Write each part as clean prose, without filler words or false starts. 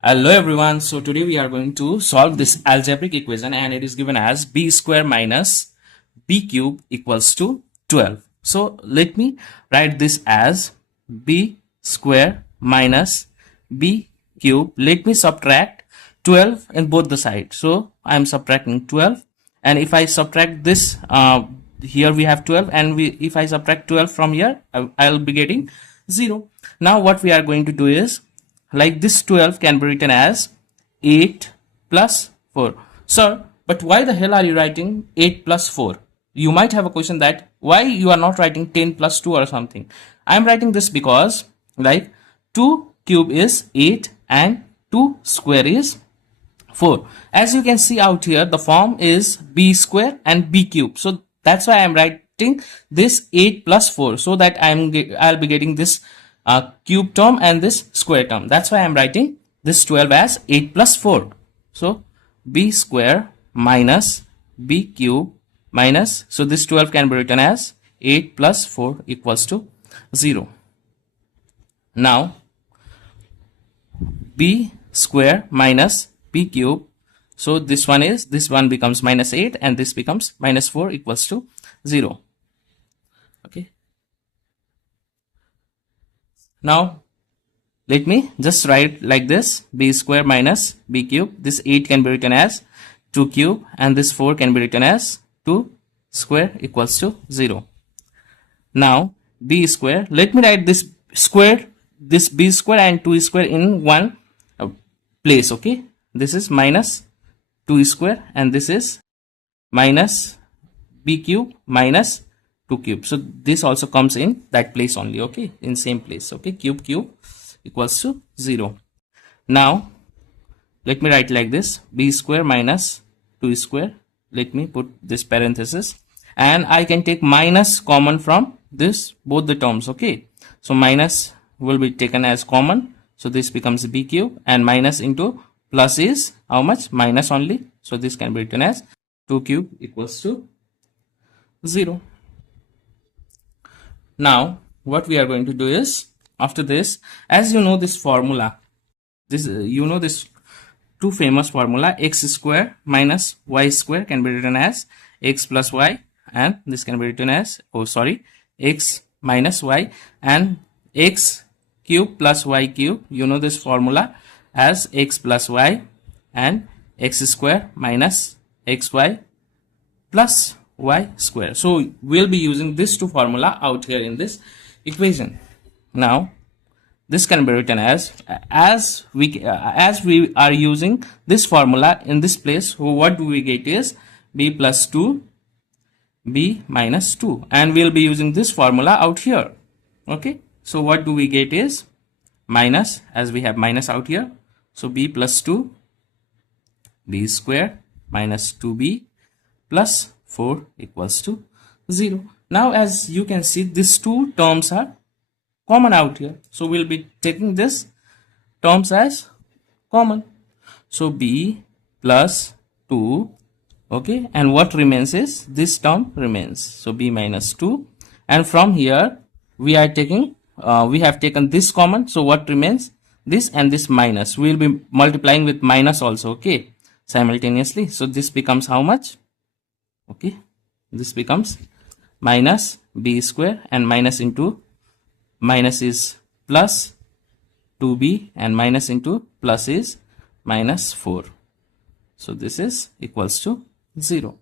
Hello everyone. So today we are going to solve this algebraic equation and it is given as b square minus b cube equals to 12. So let me write this as b square minus b cube. Let me subtract 12 in both the sides. So I am subtracting 12, and if I subtract this here we have 12, and if I subtract 12 from here I'll be getting 0. Now what we are going to do is, like, this 12 can be written as 8 plus 4. Sir, but why the hell are you writing 8 plus 4? You might have a question that why you are not writing 10 plus 2 or something. I am writing this because, like, 2 cube is 8 and 2 square is 4. As you can see out here, the form is b square and b cube. So that's why I am writing this 8 plus 4, so that I'll be getting this cube term and this square term. That's why I'm writing this 12 as 8 plus 4. So b square minus b cube minus, so this 12 can be written as 8 plus 4 equals to 0. Now b square minus b cube, so this one becomes minus 8 and this becomes minus 4 equals to 0. Okay. Now let me just write like this: b square minus b cube. This 8 can be written as 2 cube and this 4 can be written as 2 square equals to 0. Now b square, let me write this b square and 2 square in one place. Okay, this is minus 2 square and this is minus b cube minus 2 cube. So this also comes in that place only. Okay, in same place. Okay, cube equals to 0. Now let me write like this: b square minus 2 square. Let me put this parenthesis, and I can take minus common from this both the terms. Okay, so minus will be taken as common, so this becomes b cube, and minus into plus is how much? Minus only, so this can be written as 2 cube equals to 0. Now what we are going to do is, after this, as you know this formula, this two famous formula, x square minus y square can be written as x plus y, and this can be written as, x minus y, and x cube plus y cube. You know this formula as x plus y and x square minus xy plus y square. So we'll be using this two formula out here in this equation. Now this can be written as we are using this formula in this place. So what do we get is b plus 2 b minus 2, and we'll be using this formula out here. Okay, so what do we get is minus, as we have minus out here, so b plus 2 b square minus 2b plus 4 equals to 0. Now as you can see, these two terms are common out here, so we'll be taking this terms as common. So b plus 2, okay, and what remains is this term remains, so b minus 2, and from here we are taking we have taken this common, so what remains? This and this minus. We will be multiplying with minus also, okay, simultaneously. So this becomes how much? Okay, this becomes minus b square, and minus into minus is plus 2b, and minus into plus is minus 4. So this is equals to 0.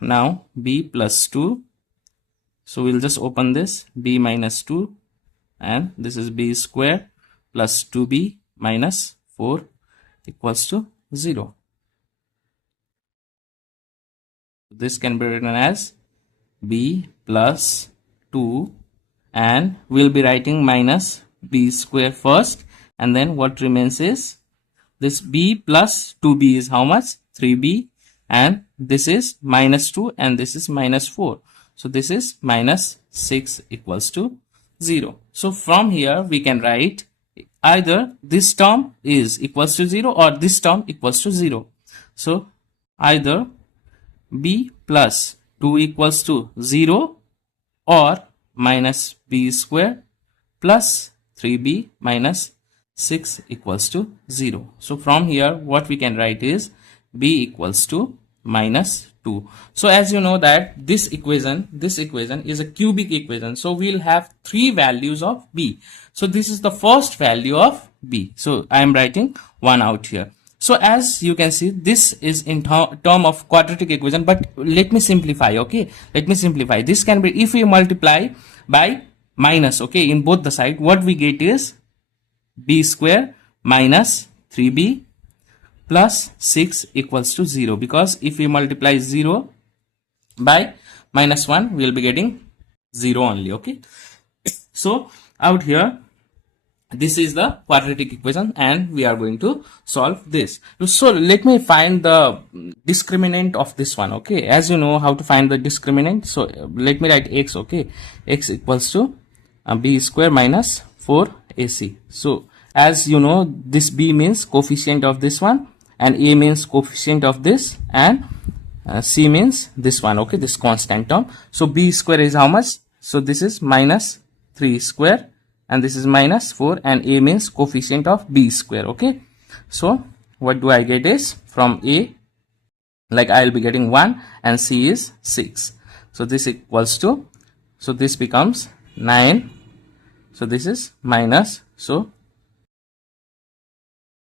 Now b plus 2, so we'll just open this, b minus 2, and this is b square plus 2b minus 4 equals to 0. This can be written as b plus 2, and we'll be writing minus b square first, and then what remains is this b plus 2b is how much? 3b, and this is minus 2 and this is minus 4, so this is minus 6 equals to 0. So from here we can write either this term is equals to 0 or this term equals to 0. So either b plus 2 equals to 0 or minus b square plus 3b minus 6 equals to 0. So from here what we can write is b equals to minus 2. So as you know that this equation is a cubic equation, so we'll have three values of b. So this is the first value of b, so I am writing 1 out here. So as you can see, this is in term of quadratic equation, but let me simplify. Okay, let me simplify. This can be, if we multiply by minus, okay, in both the side, what we get is b square minus 3b plus 6 equals to 0, because if we multiply 0 by minus 1, we will be getting 0 only. Okay, so out here this is the quadratic equation and we are going to solve this. So let me find the discriminant of this one. Okay, as you know how to find the discriminant, so let me write x. Okay, x equals to b square minus 4ac. So as you know, this b means coefficient of this one, and a means coefficient of this, and c means this one. Okay, this constant term. So b square is how much? So this is minus 3 square, and this is minus 4, and a means coefficient of b square. Okay, so what do I get is, from a, like I will be getting 1, and c is 6. So this equals to, so this becomes 9. So this is minus, so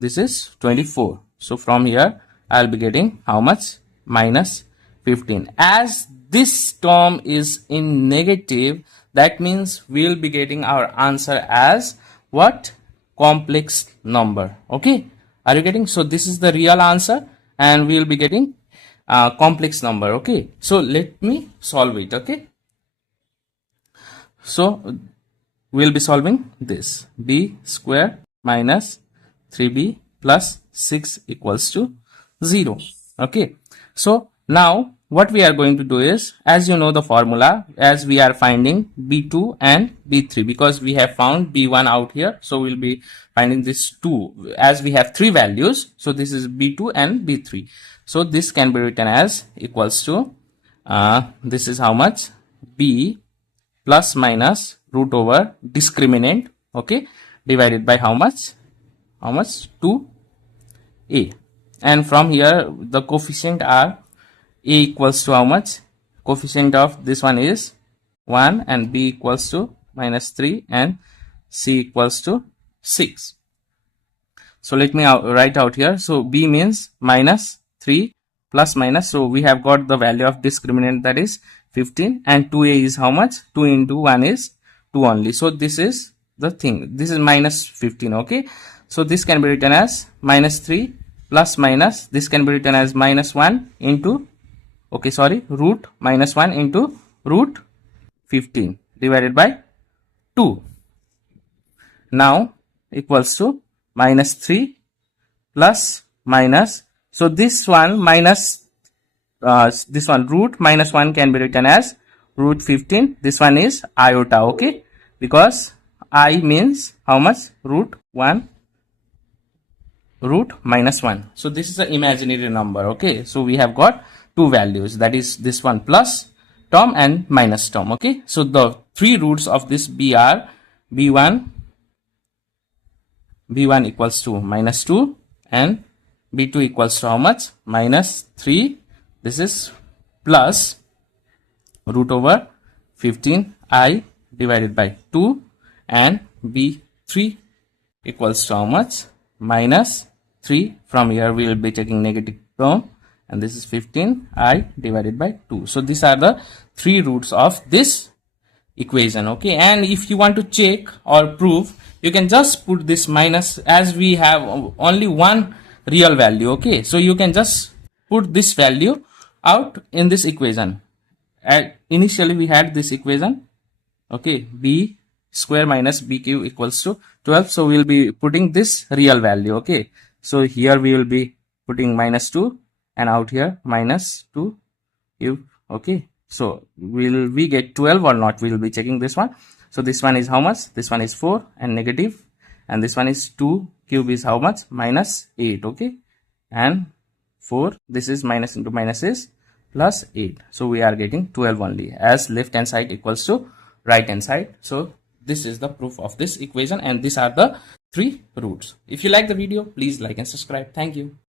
this is 24. So from here I will be getting how much? Minus 15. As this term is in negative, that means we will be getting our answer as what? Complex number. Okay, are you getting? So this is the real answer and we will be getting complex number. Okay, so let me solve it. Okay, so we'll be solving this. B square minus 3b plus 6 equals to 0. Okay, so now what we are going to do is, as you know the formula, as we are finding b2 and b3, because we have found b1 out here, so we'll be finding this 2, as we have three values. So this is b2 and b3. So this can be written as equals to this is how much? B plus minus root over discriminant, okay, divided by how much? 2a. And from here the coefficient are a equals to how much? Coefficient of this one is 1, and b equals to minus 3, and c equals to 6. So let me write out here. So b means minus 3 plus minus, so we have got the value of discriminant, that is 15, and 2a is how much? 2 into 1 is 2 only. So this is the thing, this is minus 15. Okay, so this can be written as minus 3 plus minus, this can be written as minus 1 into, okay, sorry, root minus 1 into root 15 divided by 2. Now equals to minus 3 plus minus, so this one minus this one root minus 1 can be written as root 15. This one is iota. Okay, because I means how much? Root 1 root minus 1. So this is an imaginary number. Okay, so we have got two values, that is this one plus term and minus term. Okay, so the three roots of this b are b1 equals to minus 2, and b2 equals to how much? Minus 3. This is plus root over 15i divided by 2, and b3 equals to how much? Minus 3. From here we will be taking negative term, and this is 15i divided by 2. So these are the three roots of this equation. Okay, and if you want to check or prove, you can just put this minus, as we have only one real value. Okay, so you can just put this value out in this equation. And initially we had this equation, okay, b square minus b cube equals to 12. So we will be putting this real value. Okay, so here we will be putting minus 2, and out here minus 2 cube. Okay, so will we get 12 or not? We will be checking this one. So this one is how much? This one is 4 and negative, and this one is 2 cube is how much? Minus 8. Okay, and 4, this is minus into minus is plus 8. So we are getting 12 only, as left hand side equals to right hand side. So this is the proof of this equation, and these are the 3 roots. If you like the video, please like and subscribe. Thank you.